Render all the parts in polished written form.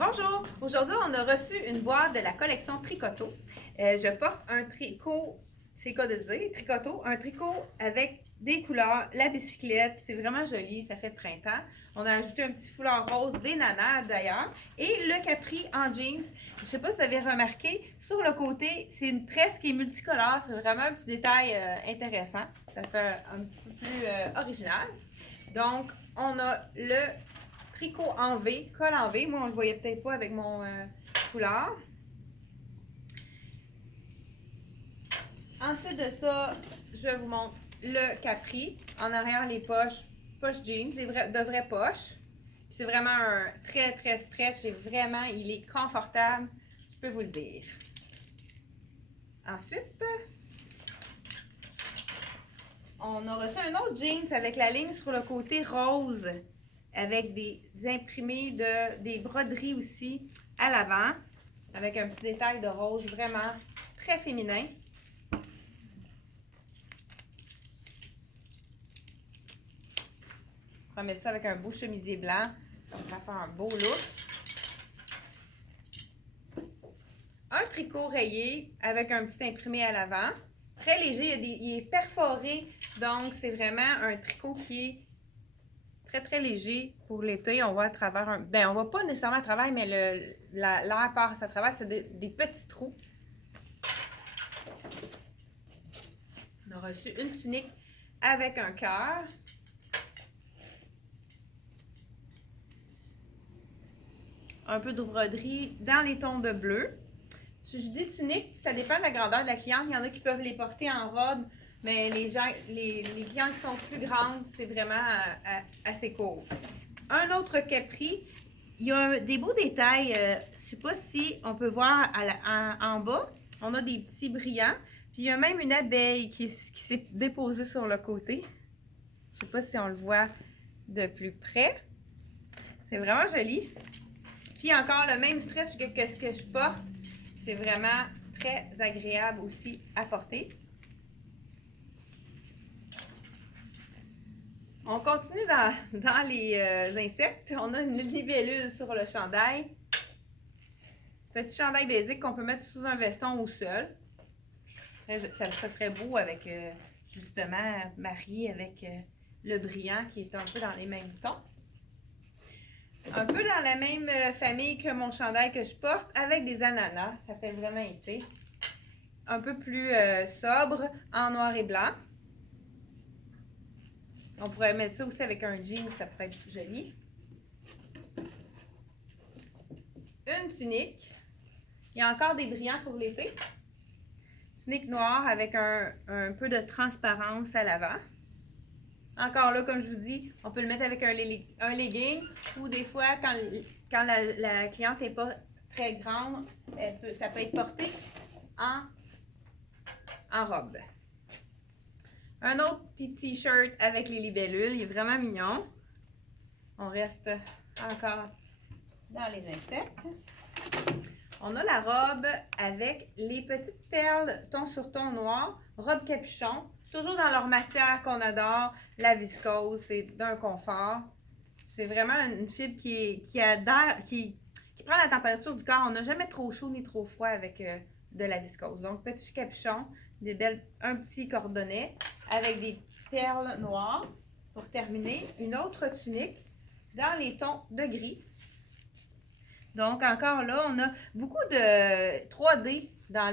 Bonjour! Aujourd'hui, on a reçu une boîte de la collection Tricoto. Je porte un tricot, c'est quoi de dire? Tricoto, un tricot avec des couleurs, la bicyclette, c'est vraiment joli, ça fait printemps. On a ajouté un petit foulard rose, des nanas d'ailleurs, et le capri en jeans. Je sais pas si vous avez remarqué, sur le côté, c'est une tresse qui est multicolore, c'est vraiment un petit détail intéressant. Ça fait un petit peu plus original. Donc, on a le tricot en V, col en V. Moi, on le voyait peut-être pas avec mon foulard. Ensuite de ça, je vous montre le capri. En arrière, les poches jeans, de vraies poches. C'est vraiment un très, très stretch et vraiment, il est confortable, je peux vous le dire. Ensuite, on a reçu un autre jeans avec la ligne sur le côté rose, avec des imprimés des broderies aussi à l'avant, avec un petit détail de rose vraiment très féminin. On va mettre ça avec un beau chemisier blanc, donc ça fait un beau look. Un tricot rayé avec un petit imprimé à l'avant. Très léger, il est perforé, donc c'est vraiment un tricot qui est très très léger pour l'été. On voit à travers on voit pas nécessairement à travers, mais l'air passe à travers, c'est des petits trous. On a reçu une tunique avec un cœur. Un peu de broderie dans les tons de bleu. Je dis tunique, ça dépend de la grandeur de la cliente. Il y en a qui peuvent les porter en robe, mais les clients qui sont plus grandes, c'est vraiment assez court. Un autre capri, il y a des beaux détails. Je ne sais pas si on peut voir en bas, on a des petits brillants. Puis il y a même une abeille qui s'est déposée sur le côté. Je ne sais pas si on le voit de plus près. C'est vraiment joli. Puis encore le même stretch que ce que je porte. C'est vraiment très agréable aussi à porter. On continue dans les insectes. On a une libellule sur le chandail. Petit chandail basique qu'on peut mettre sous un veston ou seul. Ça serait beau avec, justement, marié avec le brillant qui est un peu dans les mêmes tons. Un peu dans la même famille que mon chandail que je porte, avec des ananas. Ça fait vraiment été. Un peu plus sobre, en noir et blanc. On pourrait mettre ça aussi avec un jean, ça pourrait être joli. Une tunique. Il y a encore des brillants pour l'été. Tunique noire avec un peu de transparence à l'avant. Encore là, comme je vous dis, on peut le mettre avec un legging ou des fois, quand la cliente n'est pas très grande, ça peut être porté en robe. Un autre petit t-shirt avec les libellules, il est vraiment mignon. On reste encore dans les insectes. On a la robe avec les petites perles ton sur ton noir, robe capuchon. Toujours dans leur matière qu'on adore, la viscose, c'est d'un confort. C'est vraiment une fibre qui prend la température du corps. On n'a jamais trop chaud ni trop froid avec de la viscose. Donc, petit capuchon, un petit cordonnet avec des perles noires. Pour terminer, une autre tunique dans les tons de gris. Donc, encore là, on a beaucoup de 3D dans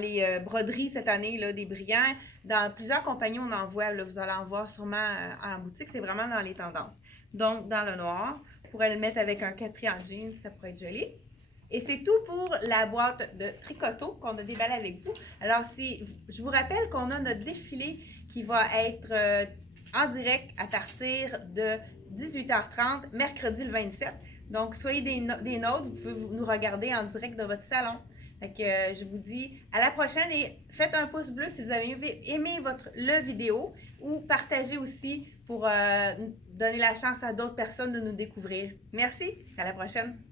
les broderies cette année, là, des brillants. Dans plusieurs compagnies, on en voit. Là, vous allez en voir sûrement en boutique. C'est vraiment dans les tendances. Donc, dans le noir, on pourrait le mettre avec un capri en jeans. Ça pourrait être joli. Et c'est tout pour la boîte de Tricoto qu'on a déballée avec vous. Alors, je vous rappelle qu'on a notre défilé qui va être en direct à partir de 18h30, mercredi le 27. Donc, soyez des nôtres. Vous pouvez nous regarder en direct de votre salon. Fait que je vous dis à la prochaine et faites un pouce bleu si vous avez aimé le vidéo ou partagez aussi pour donner la chance à d'autres personnes de nous découvrir. Merci, à la prochaine.